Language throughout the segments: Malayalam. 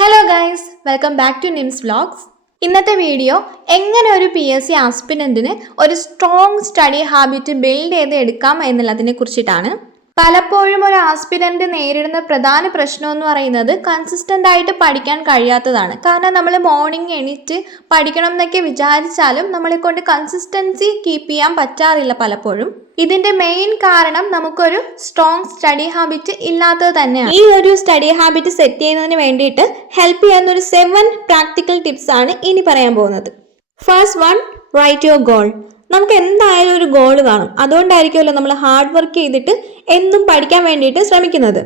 Hello guys, welcome back to Nims vlogs. ഇന്നത്തെ വീഡിയോ എങ്ങനെ ഒരു PSC ആസ്പിരന്റിന് ഒരു സ്ട്രോങ് സ്റ്റഡി ഹാബിറ്റ് ബിൽഡ് ചെയ്ത് എടുക്കാം എന്നുള്ളതിനെ കുറിച്ചിട്ടാണ്. പലപ്പോഴും ഒരു ആസ്പിരന്റ് നേരിടുന്ന പ്രധാന പ്രശ്നം എന്ന് പറയുന്നത് കൺസിസ്റ്റന്റ് ആയിട്ട് പഠിക്കാൻ കഴിയാത്തതാണ്. കാരണം നമ്മൾ മോർണിംഗ് എണീറ്റ് പഠിക്കണം എന്നൊക്കെ വിചാരിച്ചാലും നമ്മളെ കൊണ്ട് കൺസിസ്റ്റൻസി കീപ്പ് ചെയ്യാൻ പറ്റാറില്ല പലപ്പോഴും. ഇതിന്റെ മെയിൻ കാരണം നമുക്കൊരു സ്ട്രോങ് സ്റ്റഡി ഹാബിറ്റ് ഇല്ലാത്തത് തന്നെയാണ്. ഈ ഒരു സ്റ്റഡി ഹാബിറ്റ് സെറ്റ് ചെയ്യുന്നതിന് വേണ്ടിയിട്ട് ഹെൽപ്പ് ചെയ്യുന്ന ഒരു 7 പ്രാക്ടിക്കൽ ടിപ്സ് ആണ് ഇനി പറയാൻ പോകുന്നത്. First one, write your goal. നമുക്ക് എന്തായാലും ഒരു ഗോൾ കാണും. അതുകൊണ്ടായിരിക്കുമല്ലോ നമ്മൾ ഹാർഡ് വർക്ക് ചെയ്തിട്ട് എന്നും പഠിക്കാൻ വേണ്ടിയിട്ട് ശ്രമിക്കുന്നത്.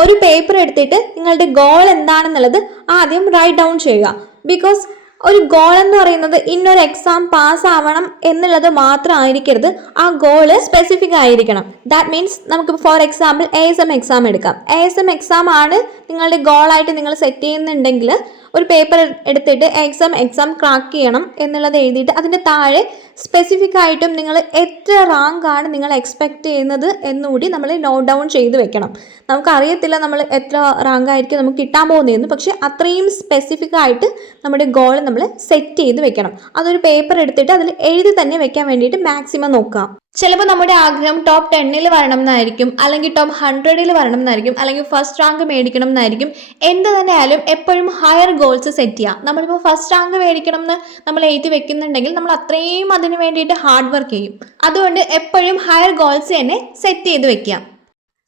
ഒരു പേപ്പർ എടുത്തിട്ട് നിങ്ങളുടെ ഗോൾ എന്താണെന്നുള്ളത് ആദ്യം റൈറ്റ് ഡൗൺ ചെയ്യുക. ബിക്കോസ് ഒരു ഗോൾ എന്ന് പറയുന്നത് ഇന്നൊരു എക്സാം പാസ് ആവണം എന്നുള്ളത് മാത്രം ആയിരിക്കരുത്. ആ ഗോള് സ്പെസിഫിക് ആയിരിക്കണം. ദാറ്റ് മീൻസ് നമുക്ക് ഫോർ എക്സാമ്പിൾ ASM എക്സാം എടുക്കാം. ASM എക്സാം ആണ് നിങ്ങളുടെ ഗോളായിട്ട് നിങ്ങൾ സെറ്റ് ചെയ്യുന്നുണ്ടെങ്കിൽ ഒരു പേപ്പർ എടുത്തിട്ട് എക്സാം ക്രാക്ക് ചെയ്യണം എന്നുള്ളത് എഴുതിയിട്ട് അതിൻ്റെ താഴെ സ്പെസിഫിക് ആയിട്ടും നിങ്ങൾ എത്ര റാങ്ക് ആണ് നിങ്ങൾ എക്സ്പെക്ട് ചെയ്യുന്നത് എന്നുകൂടി നമ്മൾ നോട്ട് ഡൗൺ ചെയ്ത് വെക്കണം. നമുക്കറിയത്തില്ല നമ്മൾ എത്ര റാങ്ക് ആയിരിക്കും നമുക്ക് കിട്ടാൻ പോകുന്നതെന്ന്, പക്ഷെ അത്രയും സ്പെസിഫിക് ആയിട്ട് നമ്മുടെ ഗോൾ നമ്മൾ സെറ്റ് ചെയ്ത് വെക്കണം. അതൊരു പേപ്പർ എടുത്തിട്ട് അതിൽ എഴുതി തന്നെ വെക്കാൻ വേണ്ടിയിട്ട് മാക്സിമം നോക്കാം. ചിലപ്പോൾ നമ്മുടെ ആഗ്രഹം ടോപ്പ് 10 വരണം എന്നായിരിക്കും, അല്ലെങ്കിൽ ടോപ്പ് 100 വരണം എന്നായിരിക്കും, അല്ലെങ്കിൽ ഫസ്റ്റ് റാങ്ക് മേടിക്കണം എന്നായിരിക്കും. എന്ത് തന്നെ ആയാലും എപ്പോഴും ഹയർ ഗോൾസ് സെറ്റ് ചെയ്യാം. നമ്മളിപ്പോൾ ഫസ്റ്റ് റാങ്ക് മേടിക്കണം എന്ന് നമ്മൾ എഴുതി വെക്കുന്നുണ്ടെങ്കിൽ നമ്മൾ അത്രയും അതിന് വേണ്ടിയിട്ട് ഹാർഡ് വർക്ക് ചെയ്യും. അതുകൊണ്ട് എപ്പോഴും ഹയർ ഗോൾസ് തന്നെ സെറ്റ് ചെയ്ത് വെക്കുക.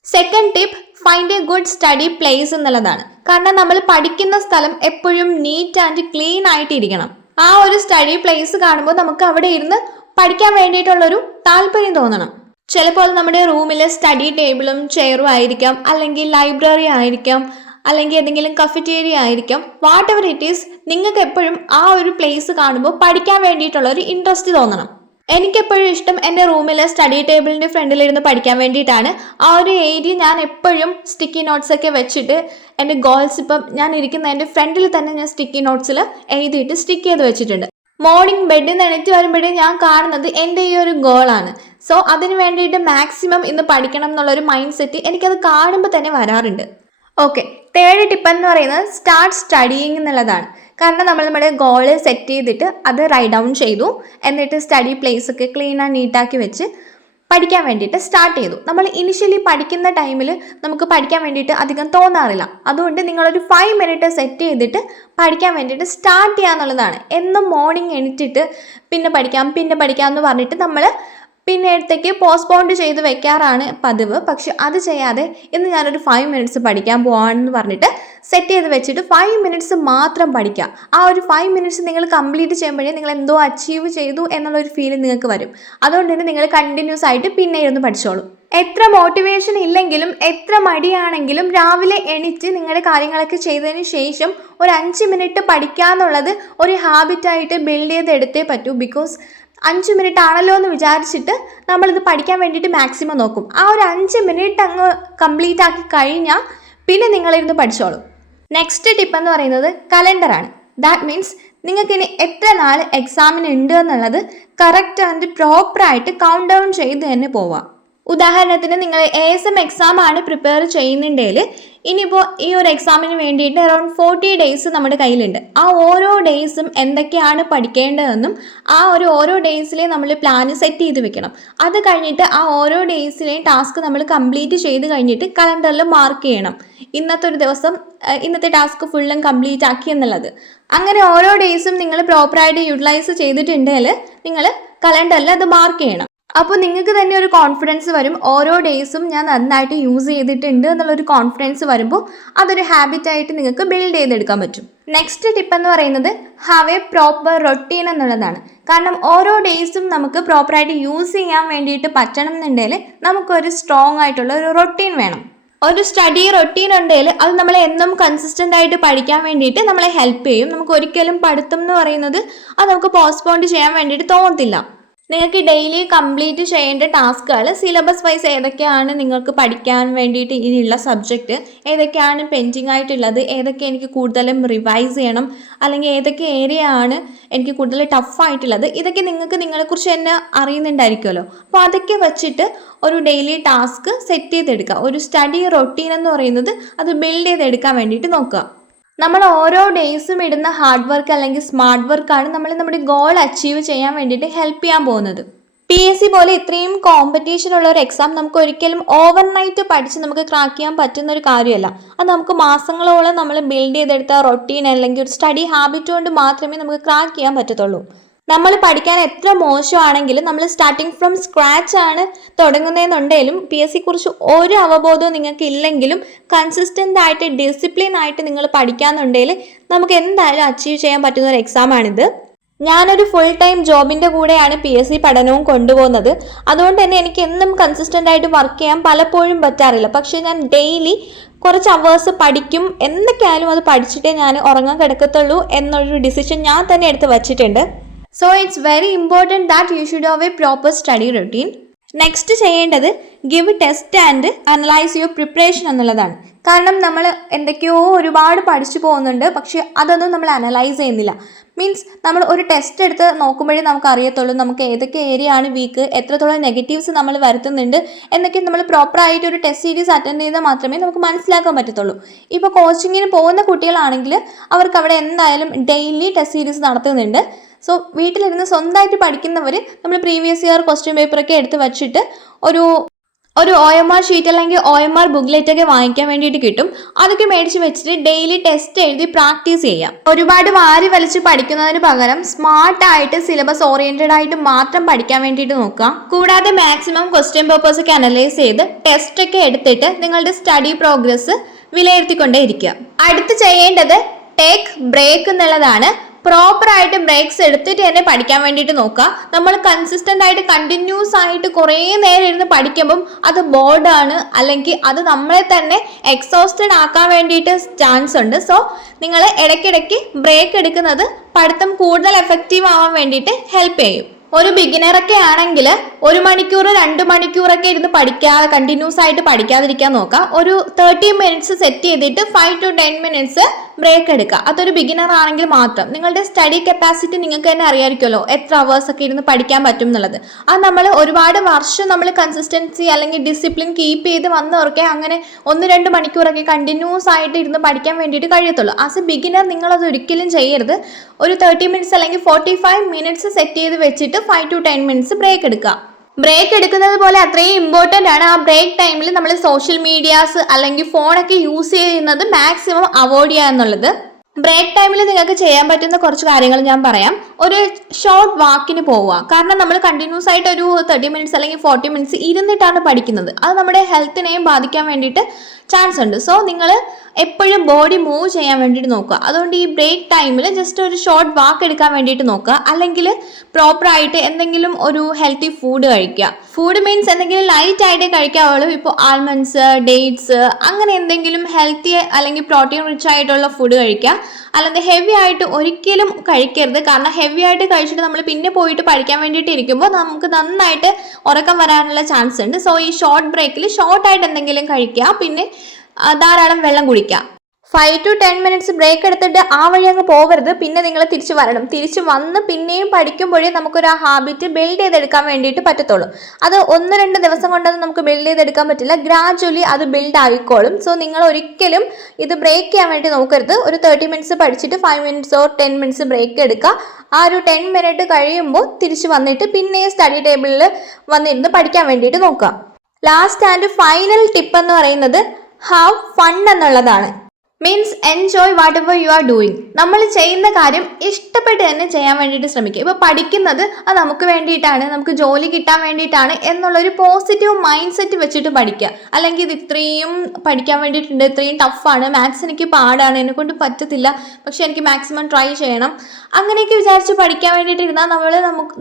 Second tip, find A good study place എന്നുള്ളതാണ്. കാരണം നമ്മൾ പഠിക്കുന്ന സ്ഥലം എപ്പോഴും നീറ്റ് ആൻഡ് ക്ലീൻ ആയിട്ടിരിക്കണം. ആ ഒരു സ്റ്റഡി പ്ലേസ് കാണുമ്പോൾ നമുക്ക് അവിടെ ഇരുന്ന് പഠിക്കാൻ വേണ്ടിയിട്ടുള്ളൊരു താല്പര്യം തോന്നണം. ചിലപ്പോൾ അത് നമ്മുടെ റൂമിലെ സ്റ്റഡി ടേബിളും ചെയറും ആയിരിക്കാം, അല്ലെങ്കിൽ ലൈബ്രറി ആയിരിക്കാം, അല്ലെങ്കിൽ ഏതെങ്കിലും കഫറ്റേരിയ ആയിരിക്കാം. വാട്ട് എവർ ഇറ്റ് ഈസ്, നിങ്ങൾക്ക് എപ്പോഴും ആ ഒരു പ്ലേസ് കാണുമ്പോൾ പഠിക്കാൻ വേണ്ടിയിട്ടുള്ള ഒരു ഇൻട്രസ്റ്റ് തോന്നണം. എനിക്കെപ്പോഴും ഇഷ്ടം എൻ്റെ റൂമിലെ സ്റ്റഡി ടേബിളിൻ്റെ ഫ്രണ്ടിലിരുന്ന് പഠിക്കാൻ വേണ്ടിയിട്ടാണ്. ആ ഒരു ഏരിയ ഞാൻ എപ്പോഴും സ്റ്റിക്കി നോട്ട്സ് ഒക്കെ വെച്ചിട്ട് എൻ്റെ ഗോൾസ് ഇപ്പം ഞാൻ ഇരിക്കുന്ന എൻ്റെ ഫ്രണ്ടിൽ തന്നെ ഞാൻ സ്റ്റിക്കി നോട്ട്സിൽ എഴുതിയിട്ട് സ്റ്റിക്ക് ചെയ്ത് വെച്ചിട്ടുണ്ട്. മോർണിംഗ് ബെഡിൽ നിന്ന് എണീറ്റ് വരുമ്പോഴേ ഞാൻ കാണുന്നത് എൻ്റെ ഈ ഒരു ഗോളാണ്. സോ അതിന് വേണ്ടിയിട്ട് മാക്സിമം ഇന്ന് പഠിക്കണം എന്നുള്ളൊരു മൈൻഡ് സെറ്റ് എനിക്കത് കാണുമ്പോൾ തന്നെ വരാറുണ്ട്. ഓക്കെ, തേർഡ് ടിപ്പ് എന്ന് പറയുന്നത് സ്റ്റാർട്ട് സ്റ്റഡിയിങ് എന്നുള്ളതാണ്. കാരണം നമ്മുടെ ഗോള് സെറ്റ് ചെയ്തിട്ട് അത് റൈറ്റ് ഡൗൺ ചെയ്തു, എന്നിട്ട് സ്റ്റഡി പ്ലേസ് ഒക്കെ ക്ലീൻ ആൻഡ് നീറ്റാക്കി വെച്ച് പഠിക്കാൻ വേണ്ടിയിട്ട് സ്റ്റാർട്ട് ചെയ്തു. നമ്മൾ ഇനിഷ്യലി പഠിക്കുന്ന ടൈമിൽ നമുക്ക് പഠിക്കാൻ വേണ്ടിയിട്ട് അധികം തോന്നാറില്ല. അതുകൊണ്ട് നിങ്ങളൊരു 5 മിനിറ്റ് സെറ്റ് ചെയ്തിട്ട് പഠിക്കാൻ വേണ്ടിയിട്ട് സ്റ്റാർട്ട് ചെയ്യുക എന്നുള്ളതാണ്. എന്നും മോർണിംഗ് എണീറ്റിട്ട് പിന്നെ പഠിക്കാം എന്ന് പറഞ്ഞിട്ട് നമ്മൾ പിന്നേടത്തേക്ക് പോസ്റ്റ്പോണ്ട് ചെയ്ത് വെക്കാറാണ് പതിവ്. പക്ഷെ അത് ചെയ്യാതെ ഇന്ന് ഞാനൊരു 5 മിനിറ്റ്സ് പഠിക്കാൻ പോകാമെന്ന് പറഞ്ഞിട്ട് സെറ്റ് ചെയ്ത് വെച്ചിട്ട് 5 മിനിറ്റ്സ് മാത്രം പഠിക്കുക. ആ ഒരു 5 മിനിറ്റ്സ് നിങ്ങൾ കംപ്ലീറ്റ് ചെയ്യുമ്പോഴേ നിങ്ങൾ എന്തോ അച്ചീവ് ചെയ്തു എന്നുള്ളൊരു ഫീൽ നിങ്ങൾക്ക് വരും. അതുകൊണ്ട് തന്നെ നിങ്ങൾ കണ്ടിന്യൂസ് ആയിട്ട് പിന്നെ ഇരുന്ന് പഠിച്ചോളൂ. എത്ര മോട്ടിവേഷൻ ഇല്ലെങ്കിലും എത്ര മടിയാണെങ്കിലും രാവിലെ എണീറ്റ് നിങ്ങളുടെ കാര്യങ്ങളൊക്കെ ചെയ്തതിന് ശേഷം ഒരു 5 മിനിറ്റ് പഠിക്കുക എന്നുള്ളത് ഒരു ഹാബിറ്റായിട്ട് ബിൽഡ് ചെയ്തെടുത്തേ പറ്റൂ. ബിക്കോസ് 5 മിനിറ്റ് ആണല്ലോ എന്ന് വിചാരിച്ചിട്ട് നമ്മളിത് പഠിക്കാൻ വേണ്ടിയിട്ട് മാക്സിമം നോക്കും. ആ ഒരു 5 മിനിറ്റ് അങ്ങ് കംപ്ലീറ്റ് ആക്കി കഴിഞ്ഞാൽ പിന്നെ നിങ്ങളിരുന്ന് പഠിച്ചോളൂ. നെക്സ്റ്റ് ടിപ്പ് എന്ന് പറയുന്നത് കലണ്ടറാണ്. ദാറ്റ് മീൻസ് നിങ്ങൾക്ക് ഇനി എത്ര നാൾ എക്സാമിന് ഉണ്ട് എന്നുള്ളത് കറക്റ്റ് ആൻഡ് പ്രോപ്പറായിട്ട് കൗണ്ട് ഡൗൺ ചെയ്ത് തന്നെ പോവാം. ഉദാഹരണത്തിന് നിങ്ങൾ ASM എക്സാം ആണ് പ്രിപ്പയർ ചെയ്യുന്നുണ്ടെങ്കിൽ ഇനിയിപ്പോൾ ഈ ഒരു എക്സാമിന് വേണ്ടിയിട്ട് അറൗണ്ട് 40 ഡേയ്സ് നമ്മുടെ കയ്യിലുണ്ട്. ആ ഓരോ ഡേയ്സും എന്തൊക്കെയാണ് പഠിക്കേണ്ടതെന്നും ആ ഓരോ ഡേയ്സിലെ നമ്മൾ പ്ലാൻ സെറ്റ് ചെയ്ത് വെക്കണം. അത് കഴിഞ്ഞിട്ട് ആ ഓരോ ഡേയ്സിലെയും ടാസ്ക് നമ്മൾ കംപ്ലീറ്റ് ചെയ്ത് കഴിഞ്ഞിട്ട് കലണ്ടറിൽ മാർക്ക് ചെയ്യണം. ഇന്നത്തെ ഒരു ദിവസം ഇന്നത്തെ ടാസ്ക് ഫുള്ളും കംപ്ലീറ്റ് ആക്കി എന്നുള്ളത്. അങ്ങനെ ഓരോ ഡേയ്സും നിങ്ങൾ പ്രോപ്പറായിട്ട് യൂട്ടിലൈസ് ചെയ്തിട്ടുണ്ടെങ്കിൽ നിങ്ങൾ കലണ്ടറിൽ അത് മാർക്ക് ചെയ്യണം. അപ്പോൾ നിങ്ങൾക്ക് തന്നെ ഒരു കോൺഫിഡൻസ് വരും. ഓരോ ഡേയ്സും ഞാൻ നന്നായിട്ട് യൂസ് ചെയ്തിട്ടുണ്ട് എന്നുള്ളൊരു കോൺഫിഡൻസ് വരുമ്പോൾ അതൊരു ഹാബിറ്റായിട്ട് നിങ്ങൾക്ക് ബിൽഡ് ചെയ്തെടുക്കാൻ പറ്റും. നെക്സ്റ്റ് ടിപ്പ് എന്ന് പറയുന്നത് ഹാവ് എ പ്രോപ്പർ റൊട്ടീൻ എന്നുള്ളതാണ്. കാരണം ഓരോ ഡേയ്സും നമുക്ക് പ്രോപ്പറായിട്ട് യൂസ് ചെയ്യാൻ വേണ്ടിയിട്ട് പറ്റണം എന്നുണ്ടെങ്കിൽ നമുക്കൊരു സ്ട്രോങ് ആയിട്ടുള്ള ഒരു റൊട്ടീൻ വേണം. ഒരു സ്റ്റഡി റൊട്ടീൻ ഉണ്ടെങ്കിൽ അത് നമ്മളെ എന്നും കൺസിസ്റ്റൻ്റ് ആയിട്ട് പഠിക്കാൻ വേണ്ടിയിട്ട് നമ്മളെ ഹെൽപ്പ് ചെയ്യും. നമുക്ക് ഒരിക്കലും പഠിത്തം എന്ന് പറയുന്നത് അത് നമുക്ക് പോസ്റ്റ്പോണ്ട് ചെയ്യാൻ വേണ്ടിയിട്ട് തോന്നത്തില്ല. നിങ്ങൾക്ക് ഡെയിലി കംപ്ലീറ്റ് ചെയ്യേണ്ട ടാസ്കുകൾ സിലബസ് വൈസ് ഏതൊക്കെയാണ് നിങ്ങൾക്ക് പഠിക്കാൻ വേണ്ടിയിട്ട് ഇനിയുള്ള സബ്ജക്റ്റ്, ഏതൊക്കെയാണ് പെൻഡിങ് ആയിട്ടുള്ളത്, ഏതൊക്കെ എനിക്ക് കൂടുതലും റിവൈസ് ചെയ്യണം, അല്ലെങ്കിൽ ഏതൊക്കെ ഏരിയ ആണ് എനിക്ക് കൂടുതൽ ടഫായിട്ടുള്ളത്, ഇതൊക്കെ നിങ്ങൾക്ക് നിങ്ങളെക്കുറിച്ച് തന്നെ അറിയുന്നുണ്ടായിരിക്കുമല്ലോ. അപ്പോൾ അതൊക്കെ വെച്ചിട്ട് ഒരു ഡെയിലി ടാസ്ക് സെറ്റ് ചെയ്തെടുക്കുക. ഒരു സ്റ്റഡി റൊട്ടീൻ എന്ന് പറയുന്നത് അത് ബിൽഡ് ചെയ്തെടുക്കാൻ വേണ്ടിയിട്ട് നോക്കുക. നമ്മൾ ഓരോ ഡേയ്സും ഇടുന്ന ഹാർഡ് വർക്ക് അല്ലെങ്കിൽ സ്മാർട്ട് വർക്കാണ് നമ്മൾ നമ്മുടെ ഗോൾ അച്ചീവ് ചെയ്യാൻ വേണ്ടിയിട്ട് ഹെൽപ്പ് ചെയ്യാൻ പോകുന്നത്. PSC പോലെ ഇത്രയും കോമ്പറ്റീഷൻ ഉള്ള ഒരു എക്സാം നമുക്ക് ഒരിക്കലും ഓവർനൈറ്റ് പഠിച്ച് നമുക്ക് ക്രാക്ക് ചെയ്യാൻ പറ്റുന്ന ഒരു കാര്യമല്ല. അത് നമുക്ക് മാസങ്ങളോളം നമ്മൾ ബിൽഡ് ചെയ്തെടുത്ത റൊട്ടീൻ അല്ലെങ്കിൽ ഒരു സ്റ്റഡി ഹാബിറ്റ് കൊണ്ട് മാത്രമേ നമുക്ക് ക്രാക്ക് ചെയ്യാൻ പറ്റത്തുള്ളൂ. നമ്മൾ പഠിക്കാൻ എത്ര മോശമാണെങ്കിലും നമ്മൾ സ്റ്റാർട്ടിങ് ഫ്രം സ്ക്രാച്ച് ആണ് തുടങ്ങുന്നതെന്നുണ്ടെങ്കിലും PSC കുറിച്ച് ഒരു അവബോധവും നിങ്ങൾക്ക് ഇല്ലെങ്കിലും കൺസിസ്റ്റൻ്റ് ആയിട്ട് ഡിസിപ്ലിൻ ആയിട്ട് നിങ്ങൾ പഠിക്കാന്നുണ്ടെങ്കിൽ നമുക്ക് എന്തായാലും അച്ചീവ് ചെയ്യാൻ പറ്റുന്ന ഒരു എക്സാമാണിത്. ഞാനൊരു ഫുൾ ടൈം ജോബിൻ്റെ കൂടെയാണ് PSC പഠനവും കൊണ്ടുപോകുന്നത്. അതുകൊണ്ട് തന്നെ എനിക്ക് എന്നും കൺസിസ്റ്റൻ്റ് ആയിട്ട് വർക്ക് ചെയ്യാൻ പലപ്പോഴും പറ്റാറില്ല. പക്ഷേ ഞാൻ ഡെയിലി കുറച്ച് അവേഴ്സ് പഠിക്കും, എന്തൊക്കെയായാലും അത് പഠിച്ചിട്ടേ ഞാൻ ഉറങ്ങാൻ കിടക്കത്തുള്ളൂ എന്നൊരു ഡിസിഷൻ ഞാൻ തന്നെ എടുത്ത് വച്ചിട്ടുണ്ട്. So it's very important that you should have a proper study routine. Next ചെയ്യേണ്ടത് give test and analyse your preparation എന്നുള്ളതാണ്. കാരണം നമ്മൾ എന്തൊക്കെയോ ഒരുപാട് പഠിച്ചു പോകുന്നുണ്ട്, പക്ഷേ അതൊന്നും നമ്മൾ അനലൈസ് ചെയ്യുന്നില്ല. മീൻസ് നമ്മൾ ഒരു ടെസ്റ്റ് എടുത്ത് നോക്കുമ്പോഴേ നമുക്ക് അറിയത്തുള്ളൂ നമുക്ക് ഏതൊക്കെ ഏരിയ ആണ് വീക്ക്, എത്രത്തോളം നെഗറ്റീവ്സ് നമ്മൾ വരുത്തുന്നുണ്ട് എന്നൊക്കെ നമ്മൾ പ്രോപ്പറായിട്ട് ഒരു ടെസ്റ്റ് സീരീസ് അറ്റൻഡ് ചെയ്താൽ മാത്രമേ നമുക്ക് മനസ്സിലാക്കാൻ പറ്റത്തുള്ളൂ. ഇപ്പോൾ കോച്ചിങ്ങിന് പോകുന്ന കുട്ടികളാണെങ്കിൽ അവർക്ക് അവിടെ എന്തായാലും ഡെയിലി ടെസ്റ്റ് സീരീസ് നടത്തുന്നുണ്ട്. സോ വീട്ടിലിരുന്ന് സ്വന്തമായിട്ട് പഠിക്കുന്നവർ നമ്മൾ പ്രീവിയസ് ഇയർ ക്വസ്റ്റ്യൻ പേപ്പറൊക്കെ എടുത്ത് വച്ചിട്ട് ഒരു OMR ഷീറ്റ് അല്ലെങ്കിൽ OMR ബുക്ക്ലെറ്റ് ഒക്കെ വാങ്ങിക്കാൻ വേണ്ടിയിട്ട് കിട്ടും. അതൊക്കെ മേടിച്ച് വെച്ചിട്ട് ഡെയിലി ടെസ്റ്റ് എഴുതി പ്രാക്ടീസ് ചെയ്യാം. ഒരുപാട് വാരി വലിച്ച് പഠിക്കുന്നതിന് പകരം സ്മാർട്ടായിട്ട് സിലബസ് ഓറിയന്റഡ് ആയിട്ട് മാത്രം പഠിക്കാൻ വേണ്ടിയിട്ട് നോക്കാം. കൂടാതെ മാക്സിമം ക്വസ്റ്റ്യൻ പേപ്പേഴ്സ് ഒക്കെ അനലൈസ് ചെയ്ത് ടെസ്റ്റ് ഒക്കെ എടുത്തിട്ട് നിങ്ങളുടെ സ്റ്റഡി പ്രോഗ്രസ് വിലയിരുത്തിക്കൊണ്ടേ ഇരിക്കുക. അടുത്ത് ചെയ്യേണ്ടത് ടേക്ക് ബ്രേക്ക് എന്നുള്ളതാണ്. പ്രോപ്പറായിട്ട് ബ്രേക്സ് എടുത്തിട്ട് തന്നെ പഠിക്കാൻ വേണ്ടിയിട്ട് നോക്കുക. നമ്മൾ കൺസിസ്റ്റൻ്റ് ആയിട്ട് കണ്ടിന്യൂസ് ആയിട്ട് കുറേ നേരം ഇരുന്ന് പഠിക്കുമ്പം അത് ബോർഡാണ്, അല്ലെങ്കിൽ അത് നമ്മളെ തന്നെ എക്സോസ്റ്റഡ് ആക്കാൻ വേണ്ടിയിട്ട് ചാൻസ് ഉണ്ട്. സോ നിങ്ങൾ ഇടയ്ക്കിടയ്ക്ക് ബ്രേക്ക് എടുക്കുന്നത് പഠിത്തം കൂടുതൽ എഫക്റ്റീവ് ആവാൻ വേണ്ടിയിട്ട് ഹെൽപ്പ് ചെയ്യും. ഒരു ബിഗിനറൊക്കെ ആണെങ്കിൽ 1 മണിക്കൂർ 2 മണിക്കൂറൊക്കെ ഇരുന്ന് പഠിക്കാതെ കണ്ടിന്യൂസ് ആയിട്ട് പഠിക്കാതിരിക്കാൻ നോക്കാം. ഒരു 30 മിനിറ്റ്സ് സെറ്റ് ചെയ്തിട്ട് 5 to 10 മിനിറ്റ്സ് ബ്രേക്ക് എടുക്കുക. അതൊരു ബിഗിനർ ആണെങ്കിൽ മാത്രം. നിങ്ങളുടെ സ്റ്റഡി കപ്പാസിറ്റി നിങ്ങൾക്ക് തന്നെ അറിയാമായിരിക്കുമല്ലോ എത്ര അവേഴ്സൊക്കെ ഇരുന്ന് പഠിക്കാൻ പറ്റും എന്നുള്ളത്. അത് നമ്മൾ ഒരുപാട് വർഷം നമ്മൾ കൺസിസ്റ്റൻസി അല്ലെങ്കിൽ ഡിസിപ്ലിൻ കീപ്പ് ചെയ്ത് വന്നവർക്ക് അങ്ങനെ 1-2 മണിക്കൂറൊക്കെ കണ്ടിന്യൂസ് ആയിട്ട് ഇരുന്ന് പഠിക്കാൻ വേണ്ടിയിട്ട് കഴിയത്തുള്ളൂ. ആസ് എ ബിഗിനർ നിങ്ങളത് ഒരിക്കലും ചെയ്യരുത്. ഒരു 30 മിനിറ്റ്സ് അല്ലെങ്കിൽ 45 മിനിറ്റ്സ് സെറ്റ് ചെയ്ത് വെച്ചിട്ട് 5 to 10 മിനിറ്റ്സ് ബ്രേക്ക് എടുക്കുക. ബ്രേക്ക് എടുക്കുന്നത് പോലെ അത്രയും ഇമ്പോർട്ടൻ്റ് ആണ് ആ ബ്രേക്ക് ടൈമിൽ നമ്മൾ സോഷ്യൽ മീഡിയാസ് അല്ലെങ്കിൽ ഫോണൊക്കെ യൂസ് ചെയ്യുന്നത് മാക്സിമം അവോയ്ഡ് ചെയ്യുക എന്നുള്ളത്. ബ്രേക്ക് ടൈമിൽ നിങ്ങൾക്ക് ചെയ്യാൻ പറ്റുന്ന കുറച്ച് കാര്യങ്ങൾ ഞാൻ പറയാം. ഒരു ഷോർട്ട് വാക്കിന് പോവുക. കാരണം നമ്മൾ കണ്ടിന്യൂസ് ആയിട്ട് ഒരു 30 മിനിറ്റ്സ് അല്ലെങ്കിൽ 40 മിനിറ്റ്സ് ഇരുന്നിട്ടാണ് പഠിക്കുന്നത്. അത് നമ്മുടെ ഹെൽത്തിനെയും ബാധിക്കാൻ വേണ്ടിയിട്ട് ചാൻസ് ഉണ്ട്. സോ നിങ്ങൾ എപ്പോഴും ബോഡി മൂവ് ചെയ്യാൻ വേണ്ടിയിട്ട് നോക്കുക. അതുകൊണ്ട് ഈ ബ്രേക്ക് ടൈമിൽ ജസ്റ്റ് ഒരു ഷോർട്ട് വാക്ക് എടുക്കാൻ വേണ്ടിയിട്ട് നോക്കുക. അല്ലെങ്കിൽ പ്രോപ്പറായിട്ട് എന്തെങ്കിലും ഒരു ഹെൽത്തി ഫുഡ് കഴിക്കുക. ഫുഡ് മീൻസ് എന്തെങ്കിലും ലൈറ്റ് ആയിട്ട് കഴിക്കാവുള്ളൂ. ഇപ്പോൾ ആൽമണ്ട്സ്, ഡേറ്റ്സ് അങ്ങനെ എന്തെങ്കിലും ഹെൽത്തി അല്ലെങ്കിൽ പ്രോട്ടീൻ റിച്ച് ആയിട്ടുള്ള ഫുഡ് കഴിക്കുക. അല്ലാതെ ഹെവി ആയിട്ട് ഒരിക്കലും കഴിക്കരുത്. കാരണം ഹെവി ആയിട്ട് കഴിച്ചിട്ട് നമ്മൾ പിന്നെ പോയിട്ട് പഠിക്കാൻ വേണ്ടിയിട്ട് ഇരിക്കുമ്പോൾ നമുക്ക് നന്നായിട്ട് ഉറക്കം വരാനുള്ള ചാൻസ് ഉണ്ട്. സോ ഈ ഷോർട്ട് ബ്രേക്കിൽ ഷോർട്ടായിട്ട് എന്തെങ്കിലും കഴിക്കുക. പിന്നെ ധാരാളം വെള്ളം കുടിക്കുക. 5 to 10 മിനിറ്റ്സ് ബ്രേക്ക് എടുത്തിട്ട് ആ വഴി അങ്ങ് പോകരുത്. പിന്നെ നിങ്ങൾ തിരിച്ച് വരണം. തിരിച്ച് വന്ന് പിന്നെയും പഠിക്കുമ്പോഴേ നമുക്കൊരു ആ ഹാബിറ്റ് ബിൽഡ് ചെയ്തെടുക്കാൻ വേണ്ടിയിട്ട് പറ്റത്തുള്ളൂ. അത് 1-2 ദിവസം കൊണ്ടൊന്നും നമുക്ക് ബിൽഡ് ചെയ്തെടുക്കാൻ പറ്റില്ല. ഗ്രാജുവലി അത് ബിൽഡ് ആയിക്കോളും. സോ നിങ്ങൾ ഒരിക്കലും ഇത് ബ്രേക്ക് ചെയ്യാൻ വേണ്ടി നോക്കരുത്. ഒരു 30 മിനിറ്റ്സ് പഠിച്ചിട്ട് 5 മിനിറ്റ്സ് ഓർ 10 മിനിറ്റ്സ് ബ്രേക്ക് എടുക്കുക. ആ ഒരു 10 മിനിറ്റ് കഴിയുമ്പോൾ തിരിച്ച് വന്നിട്ട് പിന്നെ സ്റ്റഡി ടേബിളിൽ വന്നിരുന്ന് പഠിക്കാൻ വേണ്ടിയിട്ട് നോക്കുക. ലാസ്റ്റ് ആൻഡ് ഫൈനൽ ടിപ്പ് എന്ന് പറയുന്നത് ഹാവ് ഫൺ എന്നുള്ളതാണ്. Means enjoy what ever you are doing. നമ്മൾ ചെയ്യുന്ന കാര്യം ഇഷ്ടപ്പെട്ട് തന്നെ ചെയ്യാൻ വേണ്ടിയിട്ട് ശ്രമിക്കുക. ഇപ്പോൾ പഠിക്കുന്നത് അത് നമുക്ക് വേണ്ടിയിട്ടാണ്, നമുക്ക് ജോലി കിട്ടാൻ വേണ്ടിയിട്ടാണ് എന്നുള്ളൊരു പോസിറ്റീവ് മൈൻഡ് സെറ്റ് വെച്ചിട്ട് പഠിക്കുക. അല്ലെങ്കിൽ ഇത് ഇത്രയും പഠിക്കാൻ വേണ്ടിയിട്ടുണ്ട്, ഇത്രയും ടഫാണ്, മാത്സ് എനിക്ക് പാടാണ്, എന്നെക്കൊണ്ട് പറ്റത്തില്ല, പക്ഷെ എനിക്ക് മാക്സിമം ട്രൈ ചെയ്യണം, അങ്ങനെയൊക്കെ വിചാരിച്ച് പഠിക്കാൻ വേണ്ടിയിട്ട് ഇരുന്നാൽ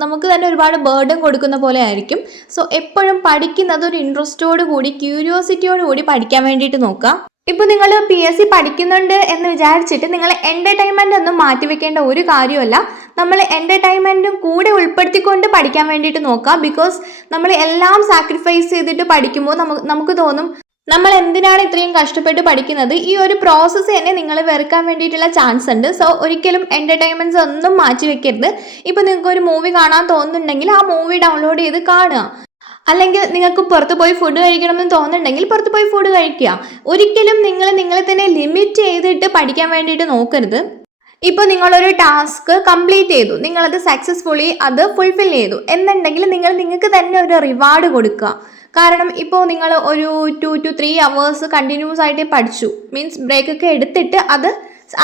നമുക്ക് തന്നെ ഒരുപാട് ബേർഡൻ കൊടുക്കുന്ന പോലെ ആയിരിക്കും. സോ എപ്പോഴും പഠിക്കുന്നത് ഒരു ഇൻട്രസ്റ്റോട് കൂടി ക്യൂരിയോസിറ്റിയോട് കൂടി പഠിക്കാൻ വേണ്ടിയിട്ട് നോക്കുക. ഇപ്പോൾ നിങ്ങൾ PSC പഠിക്കുന്നുണ്ട് എന്ന് വിചാരിച്ചിട്ട് നിങ്ങൾ എൻ്റർടൈൻമെൻ്റ് ഒന്നും മാറ്റിവെക്കേണ്ട ഒരു കാര്യമല്ല. നമ്മൾ എൻ്റർടൈൻമെൻറ്റും കൂടെ ഉൾപ്പെടുത്തിക്കൊണ്ട് പഠിക്കാൻ വേണ്ടിയിട്ട് നോക്കുക. ബിക്കോസ് നമ്മൾ എല്ലാം സാക്രിഫൈസ് ചെയ്തിട്ട് പഠിക്കുമ്പോൾ നമുക്ക് തോന്നും നമ്മൾ എന്തിനാണ് ഇത്രയും കഷ്ടപ്പെട്ട് പഠിക്കുന്നത്. ഈ ഒരു പ്രോസസ്സ് തന്നെ നിങ്ങൾ വെറുക്കാൻ വേണ്ടിയിട്ടുള്ള ചാൻസ് ഉണ്ട്. സോ ഒരിക്കലും എൻ്റർടൈൻമെൻറ്റ്സ് ഒന്നും മാറ്റി വെക്കരുത്. ഇപ്പോൾ നിങ്ങൾക്ക് ഒരു മൂവി കാണാൻ തോന്നുന്നുണ്ടെങ്കിൽ ആ മൂവി ഡൗൺലോഡ് ചെയ്ത് കാണുക. അല്ലെങ്കിൽ നിങ്ങൾക്ക് പുറത്ത് പോയി ഫുഡ് കഴിക്കണമെന്ന് തോന്നുന്നുണ്ടെങ്കിൽ പുറത്ത് പോയി ഫുഡ് കഴിക്കുക. ഒരിക്കലും നിങ്ങളെ തന്നെ ലിമിറ്റ് ചെയ്തിട്ട് പഠിക്കാൻ വേണ്ടിയിട്ട് നോക്കരുത്. ഇപ്പോൾ നിങ്ങളൊരു ടാസ്ക് കംപ്ലീറ്റ് ചെയ്തു, നിങ്ങളത് സക്സസ്ഫുള്ളി അത് ഫുൾഫിൽ ചെയ്തു എന്നുണ്ടെങ്കിൽ നിങ്ങൾക്ക് തന്നെ ഒരു റിവാർഡ് കൊടുക്കുക. കാരണം ഇപ്പോൾ നിങ്ങൾ ഒരു 2 to 3 hours കണ്ടിന്യൂസ് ആയിട്ട് പഠിച്ചു, മീൻസ് ബ്രേക്കൊക്കെ എടുത്തിട്ട്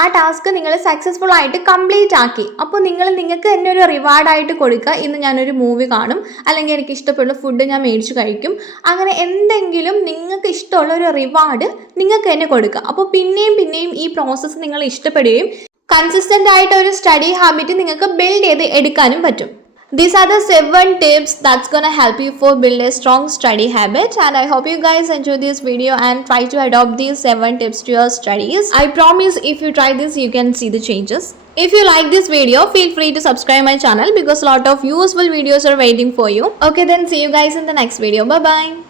ആ ടാസ്ക് നിങ്ങൾ സക്സസ്ഫുൾ ആയിട്ട് കംപ്ലീറ്റ് ആക്കി. അപ്പോൾ നിങ്ങൾക്ക് തന്നെ ഒരു റിവാർഡായിട്ട് കൊടുക്കുക. ഇന്ന് ഞാനൊരു മൂവി കാണും, അല്ലെങ്കിൽ എനിക്ക് ഇഷ്ടപ്പെടുന്ന ഫുഡ് ഞാൻ മേടിച്ച് കഴിക്കും. അങ്ങനെ എന്തെങ്കിലും നിങ്ങൾക്ക് ഇഷ്ടമുള്ള ഒരു റിവാർഡ് നിങ്ങൾക്ക് തന്നെ കൊടുക്കുക. അപ്പോൾ പിന്നെയും ഈ പ്രോസസ്സ് നിങ്ങൾ ഇഷ്ടപ്പെടുകയും കൺസിസ്റ്റൻ്റ് ആയിട്ട് ഒരു സ്റ്റഡി ഹാബിറ്റ് നിങ്ങൾക്ക് ബിൽഡ് ചെയ്ത് എടുക്കാനും പറ്റും. These are the 7 tips that's gonna help you for build a strong study habit, and I hope you guys enjoy this video and try to adopt these 7 tips to your studies. I promise if you try this you can see the changes. If you like this video, feel free to subscribe my channel because a lot of useful videos are waiting for you. Okay, then see you guys in the next video. Bye bye.